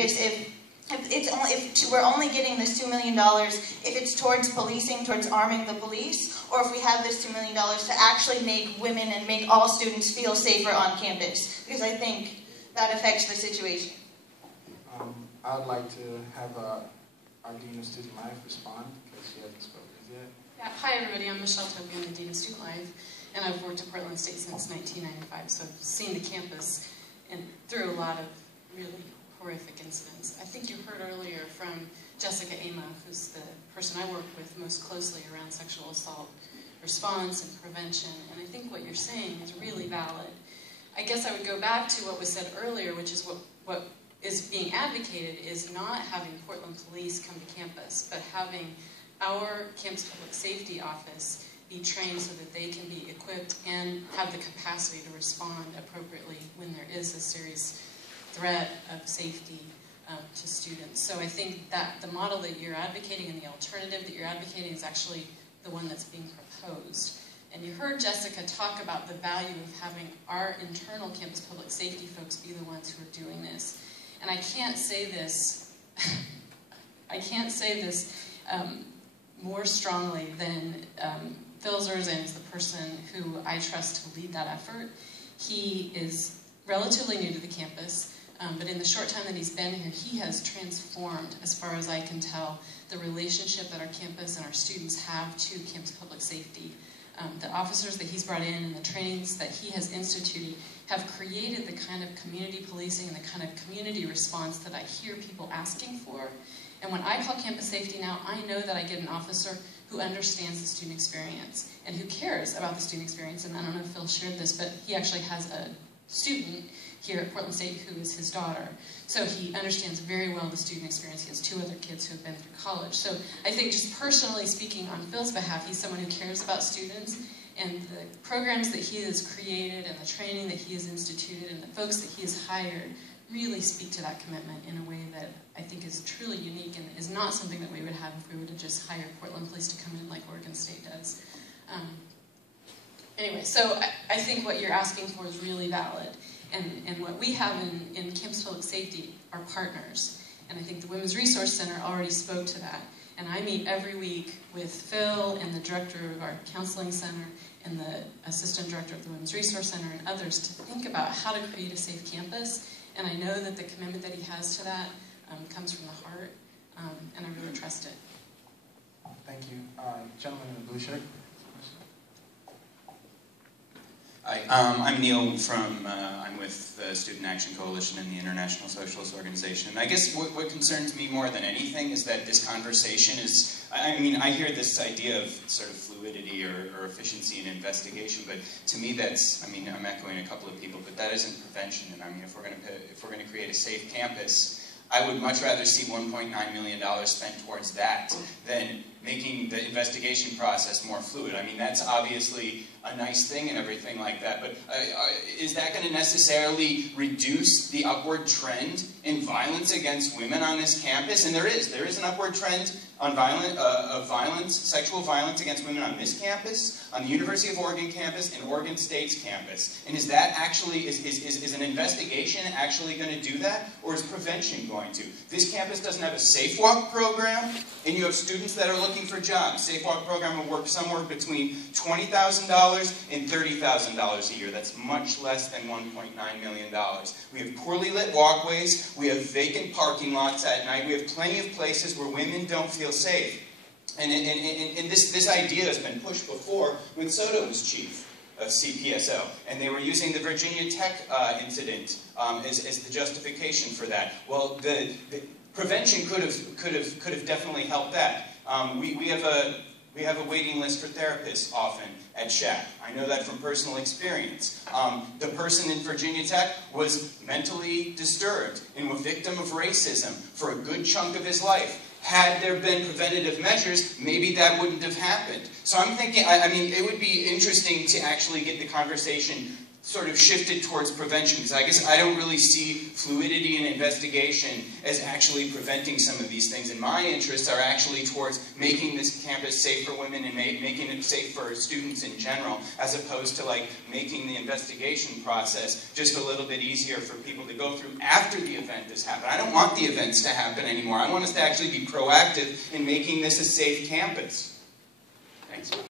curious if we're only getting this $2 million, if it's towards policing, towards arming the police, or if we have this $2 million to actually make women and make all students feel safer on campus, because I think that affects the situation. I would like to have our Dean of Student Life respond, because she hasn't spoken yet. Yeah. Hi everybody, I'm Michelle Toby, I'm the Dean of Student Life, and I've worked at Portland State since 1995, so I've seen the campus and through a lot of really horrific incidents. I think you heard earlier from Jessica Ama, who's the person I work with most closely around sexual assault response and prevention, and I think what you're saying is really valid. I guess I would go back to what was said earlier, which is what is being advocated is not having Portland Police come to campus, but having our campus public safety office be trained so that they can be equipped and have the capacity to respond appropriately when there is a serious threat of safety to students. So I think that the model that you're advocating and the alternative that you're advocating is actually the one that's being proposed. And you heard Jessica talk about the value of having our internal campus public safety folks be the ones who are doing this. And I can't say this, more strongly than Phil Zerzan is the person who I trust to lead that effort. He is relatively new to the campus, but in the short time that he's been here, he has transformed, as far as I can tell, the relationship that our campus and our students have to campus public safety. The officers that he's brought in and the trainings that he has instituted have created the kind of community policing and the kind of community response that I hear people asking for. And when I call campus safety now, I know that I get an officer who understands the student experience and who cares about the student experience. And I don't know if Phil shared this, but he actually has a student here at Portland State who is his daughter. So he understands very well the student experience. He has 2 other kids who have been through college. So I think just personally speaking on Phil's behalf, he's someone who cares about students, and the programs that he has created and the training that he has instituted and the folks that he has hired really speak to that commitment in a way that I think is truly unique and is not something that we would have if we were to just hire Portland Police to come in like Oregon State does. Anyway, so I think what you're asking for is really valid. And what we have in campus public safety are partners. And I think the Women's Resource Center already spoke to that. And I meet every week with Phil and the director of our counseling center and the assistant director of the Women's Resource Center and others to think about how to create a safe campus. And I know that the commitment that he has to that comes from the heart, and I really trust it. Thank you. Gentleman in the blue shirt. Hi, I'm Neil from, I'm with the Student Action Coalition and the International Socialist Organization. And I guess what concerns me more than anything is that this conversation is, I mean, I hear this idea of sort of fluidity or efficiency in investigation, but to me that's, I mean, I'm echoing a couple of people, but that isn't prevention. And I mean, if we're going to create a safe campus, I would much rather see $1.9 million spent towards that than making the investigation process more fluid. I mean, that's obviously a nice thing and everything like that, but is that going to necessarily reduce the upward trend in violence against women on this campus? And there is an upward trend on violence, sexual violence against women on this campus, on the University of Oregon campus, and Oregon State's campus. And is that actually, is an investigation actually going to do that, or is prevention going to? This campus doesn't have a Safe Walk program, and you have students that are looking for jobs. Safe Walk program will work somewhere between $20,000 and $30,000 a year. That's much less than $1.9 million. We have poorly lit walkways. We have vacant parking lots at night. We have plenty of places where women don't feel safe. And this idea has been pushed before when Soto was chief of CPSO, and they were using the Virginia Tech incident as the justification for that. Well, the prevention could have definitely helped that. We have a waiting list for therapists often at SHAC. I know that from personal experience. The person in Virginia Tech was mentally disturbed and a victim of racism for a good chunk of his life. Had there been preventative measures, maybe that wouldn't have happened. So I'm thinking, I mean, it would be interesting to actually get the conversation sort of shifted towards prevention, because I guess I don't really see fluidity in investigation as actually preventing some of these things, and my interests are actually towards making this campus safe for women and making it safe for students in general, as opposed to like making the investigation process just a little bit easier for people to go through after the event has happened. I don't want the events to happen anymore. I want us to actually be proactive in making this a safe campus. Thanks.